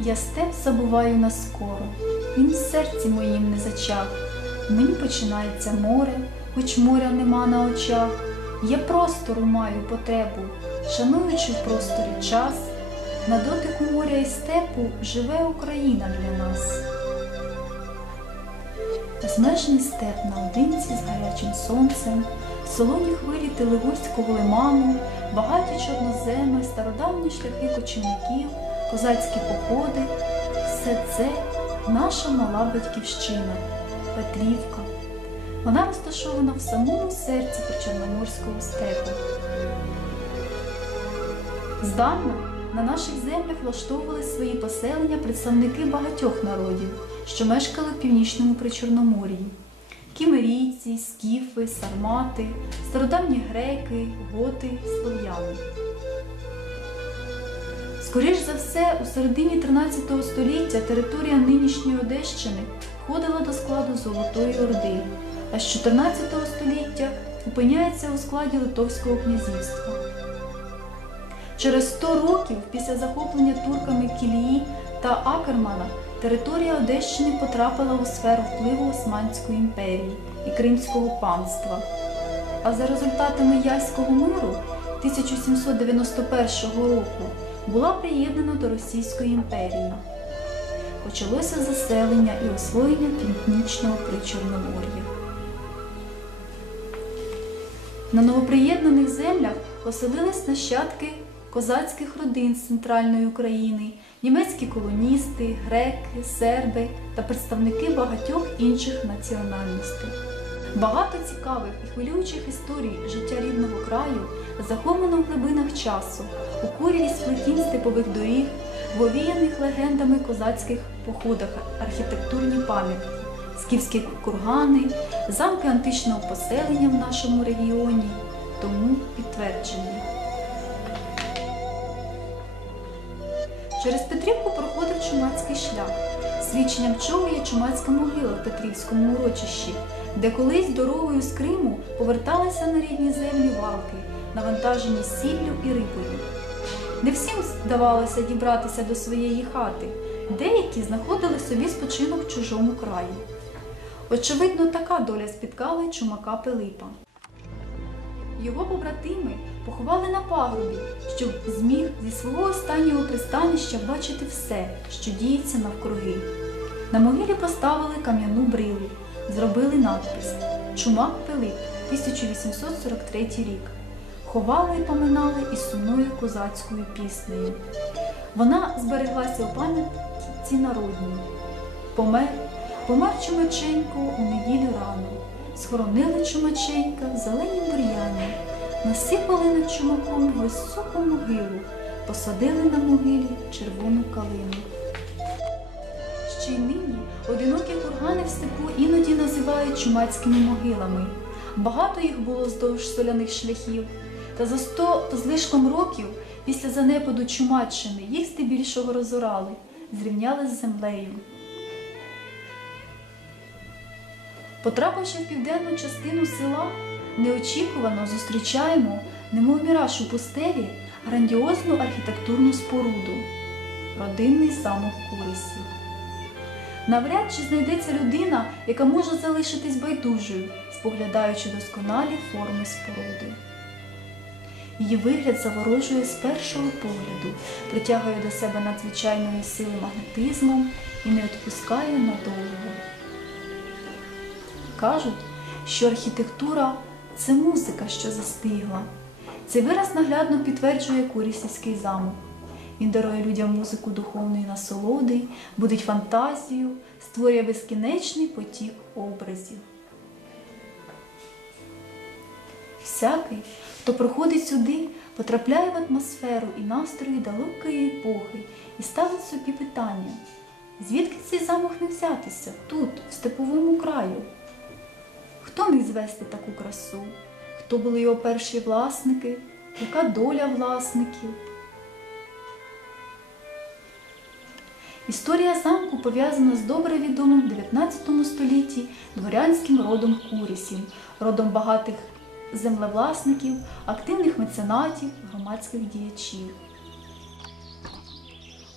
Я степ забуваю наскоро, він в серці моїм не зачав. Мені починається море, хоч моря нема на очах. Я простору маю потребу, шануючи в просторі час. На дотику моря і степу живе Україна для нас. Безмежний степ наодинці з гарячим сонцем, солоні хвилі Телегурського лиману, багаті чорноземи, стародавні шляхи кочівників, козацькі походи все це наша мала батьківщина, Петрівка. Вона розташована в самому серці Причорноморського степу. Здавна на наших землях влаштовували свої поселення представники багатьох народів, що мешкали в північному Причорномор'ї. Кімерійці, скіфи, сармати, стародавні греки, готи, слов'яни. Скоріш за все, у середині 13 століття територія нинішньої Одещини входила до складу Золотої Орди, а з 14 століття опиняється у складі Литовського князівства. Через 100 років після захоплення турками Кілії та Акермана територія Одещини потрапила у сферу впливу Османської імперії і Кримського панства. А за результатами Яйського миру 1791 року була приєднана до Російської імперії. Почалося заселення і освоєння північного причорномор'я. На новоприєднаних землях оселились нащадки козацьких родин з центральної України, німецькі колоністи, греки, серби та представники багатьох інших національностей. Багато цікавих і хвилюючих історій життя рідного краю заховано в глибинах часу, у курі сплетінь степових доріг, в овіяних легендами козацьких походах архітектурні пам'ятки, скіфські кургани, замки античного поселення в нашому регіоні, тому підтвердження. Через Петрівку проходив чумацький шлях, свідченням чого є чумацька могила в Петрівському урочищі, де колись дорогою з Криму поверталися на рідні землі валки, навантажені сіллю і рибою. Не всім вдавалося дібратися до своєї хати, деякі знаходили собі спочинок в чужому краї. Очевидно, така доля спіткала чумака Пилипа. Його побратими поховали на пагорбі, щоб зміг зі свого останнього пристанища бачити все, що діється навкруги. На могилі поставили кам'яну брилу, зробили надпис Чумак Пилип, 1843 рік. Ховали і поминали із сумною козацькою піснею. Вона збереглася у пам'ятці народній. Помер, помер Чумаченко у неділю рано. Схоронили Чумаченка в зеленім бур'яні, насипали над чумаком високу могилу, посадили на могилі червону калину. Ще й нині одинокі кургани в степу іноді називають чумацькими могилами. Багато їх було вздовж соляних шляхів, та за сто з лишком років після занепаду Чумаччини їх здебільшого розорали, зрівняли з землею. Потрапивши в південну частину села, неочікувано зустрічаємо, немов міраж у пустелі, грандіозну архітектурну споруду родинний замок Курисів. Навряд чи знайдеться людина, яка може залишитись байдужою, споглядаючи досконалі форми споруди. Її вигляд заворожує з першого погляду, притягує до себе надзвичайної сили магнетизмом і не відпускає надовго. Кажуть, що архітектура це музика, що застигла. Цей вираз наглядно підтверджує Курісівський замок. Він дарує людям музику духовної насолоди, будить фантазію, створює безкінечний потік образів. Всякий, хто проходить сюди, потрапляє в атмосферу і настрої далекої епохи і ставить собі питання, звідки цей замок не взятися тут, в степовому краю? Хто міг звести таку красу? Хто були його перші власники? Яка доля власників? Історія замку пов'язана з добре відомим в 19 столітті дворянським родом Курісів, родом багатих землевласників, активних меценатів, громадських діячів.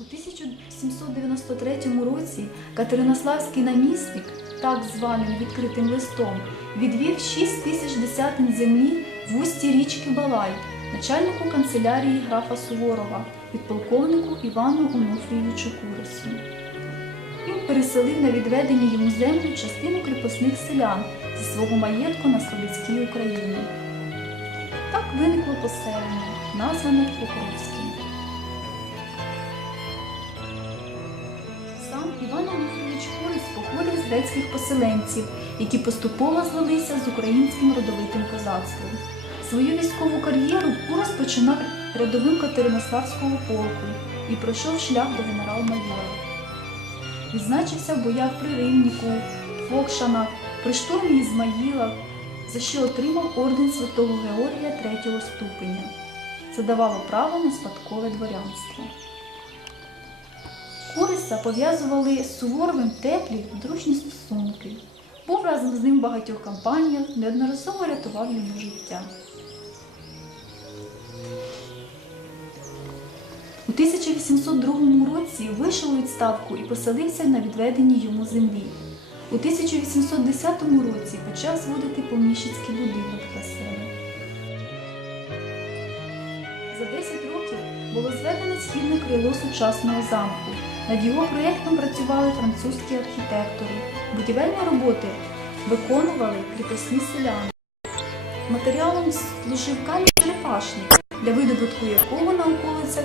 У 1700 1893 році Катеринославський намісник, так званим відкритим листом, відвів 6 тисяч десятин землі в усті річки Балай, начальнику канцелярії графа Суворова, підполковнику Івану Онуфрійовичу Курису. Він переселив на відведені йому землю частину кріпосних селян зі свого маєтку на Слобідській Україні. Так виникло поселення, назване Покровським. Сам Іван Онуфрійович Курис походив з грецьких поселенців, які поступово злилися з українським родовитим козацтвом. Свою військову кар'єру Курис починав рядовим Катеринославського полку і пройшов шлях до генерал-майора. Відзначився в боях при Римніку, Фокшанах, при штурмі Ізмаїла, за що отримав орден Святого Георгія третього ступеня. Це давало право на спадкове дворянство. Кориса пов'язували з Суворовим теплі дружні стосунки. Був разом з ним в багатьох кампаніях, неодноразово рятував йому життя. 1802 році вийшов у відставку і поселився на відведеній йому землі. У 1810 році почав зводити поміщицький будинок для себе. За 10 років було зведено східне крило сучасного замку. Над його проєктом працювали французькі архітектори. Будівельні роботи виконували кріпосні селяни. Матеріалом служив камінь черепашник, для видобутку якого на околицях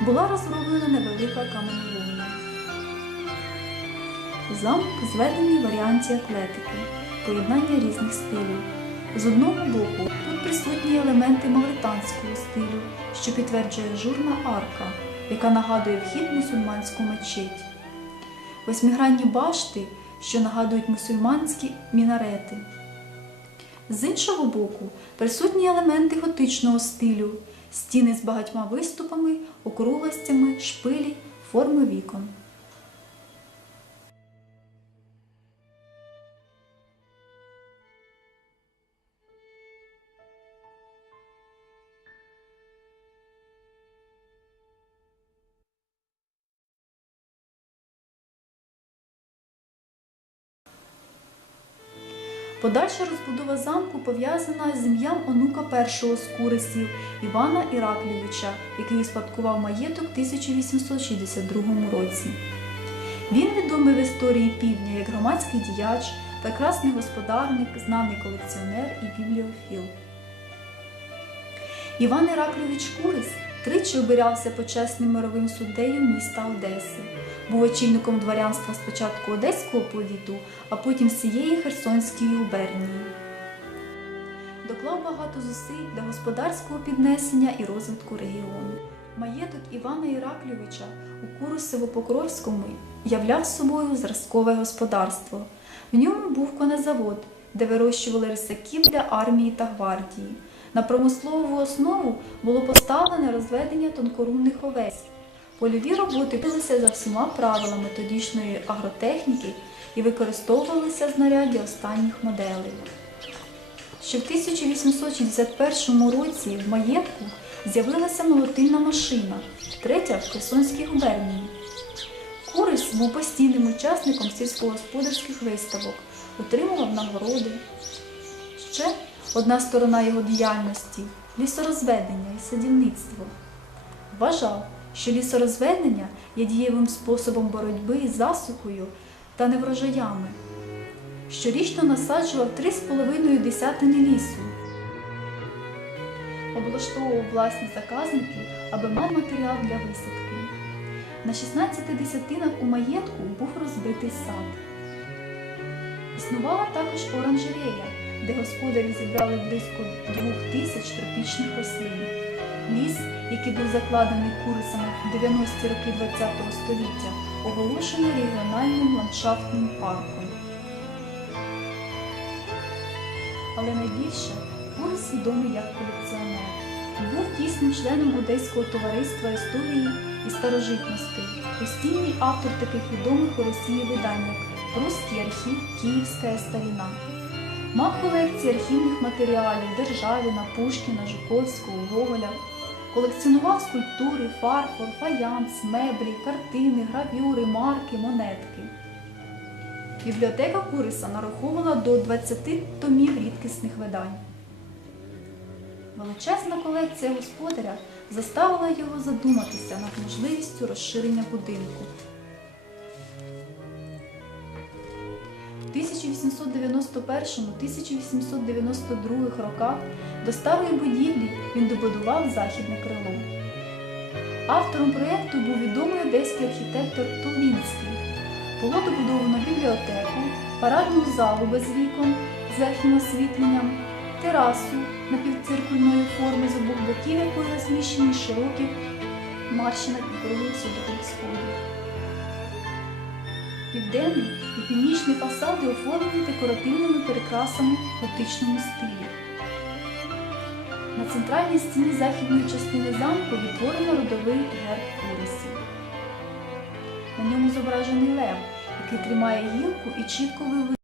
була розроблена невелика каменоломня. Замок зведений в варіанті атлетики, поєднання різних стилів. З одного боку тут присутні елементи мавританського стилю, що підтверджує журна арка, яка нагадує вхід мусульманську мечеть. Восьмигранні башти, що нагадують мусульманські мінарети. З іншого боку, присутні елементи готичного стилю, стіни з багатьма виступами, округлостями, шпилі, форми вікон. Подальша розбудова замку пов'язана з ім'ям онука першого з курисів Івана Іраклійовича, який успадкував маєток в 1862 році. Він відомий в історії півдня як громадський діяч, прекрасний господарник, знаний колекціонер і бібліофіл. Іван Іраклійович Курис тричі обирався почесним мировим суддею міста Одеси. Був очільником дворянства спочатку Одеського повіту, а потім всієї Херсонської губернії. Доклав багато зусиль для господарського піднесення і розвитку регіону. Маєток Івана Іраклійовича у Курусево-Покровському являв собою зразкове господарство. В ньому був конезавод, де вирощували рисаків для армії та гвардії. На промислову основу було поставлене розведення тонкорунних овець. Польові роботи билися за всіма правилами тодішньої агротехніки і використовувалися знаряддя останніх моделей. Ще в 1861 році в маєтку з'явилася молотильна машина, третя в Херсонській губернії. Курис був постійним учасником сільськогосподарських виставок, отримував нагороди. Ще одна сторона його діяльності лісорозведення і садівництво. Вважав, що лісорозведення є дієвим способом боротьби із засухою та неврожаями. Щорічно насаджував 3,5 десятини лісу. Облаштовував власні заказники, аби мав матеріал для висадки. На 16 десятинах у маєтку був розбитий сад. Існувала також оранжерея, де господарі зібрали близько двох тисяч тропічних рослин. Ліс, який був закладений курисами в 90-ті роки ХХ століття, оголошений регіональним ландшафтним парком. Але найбільше Курис відомий як колекціонер. Був дійсним членом Одеського товариства історії і старожитностей, постійний автор таких відомих у Росії видань, як Руський архів, Київська старіна. Мав колекції архівних матеріалів Державіна, Пушкіна, Жуковського, Гоголя. Колекціонував скульптури, фарфор, фаянс, меблі, картини, гравюри, марки, монетки. Бібліотека Куриса нараховувала до 20 томів рідкісних видань. Величезна колекція господаря заставила його задуматися над можливістю розширення будинку. 1891-1892 роках до старої будівлі він добудував західне крило. Автором проєкту був відомий одеський архітектор Толвінський. Було добудовано бібліотеку, парадну залу без вікон з верхнім освітленням, терасу напівциркульної форми з обох боків, якої розміщені широкі марші над круглих судових сходів. Південний і північний фасади оформлені декоративними перекрасами в готичному стилі. На центральній стіні західної частини замку відтворено родовий герб Курисів. На ньому зображений лев, який тримає гілку і чітко виводить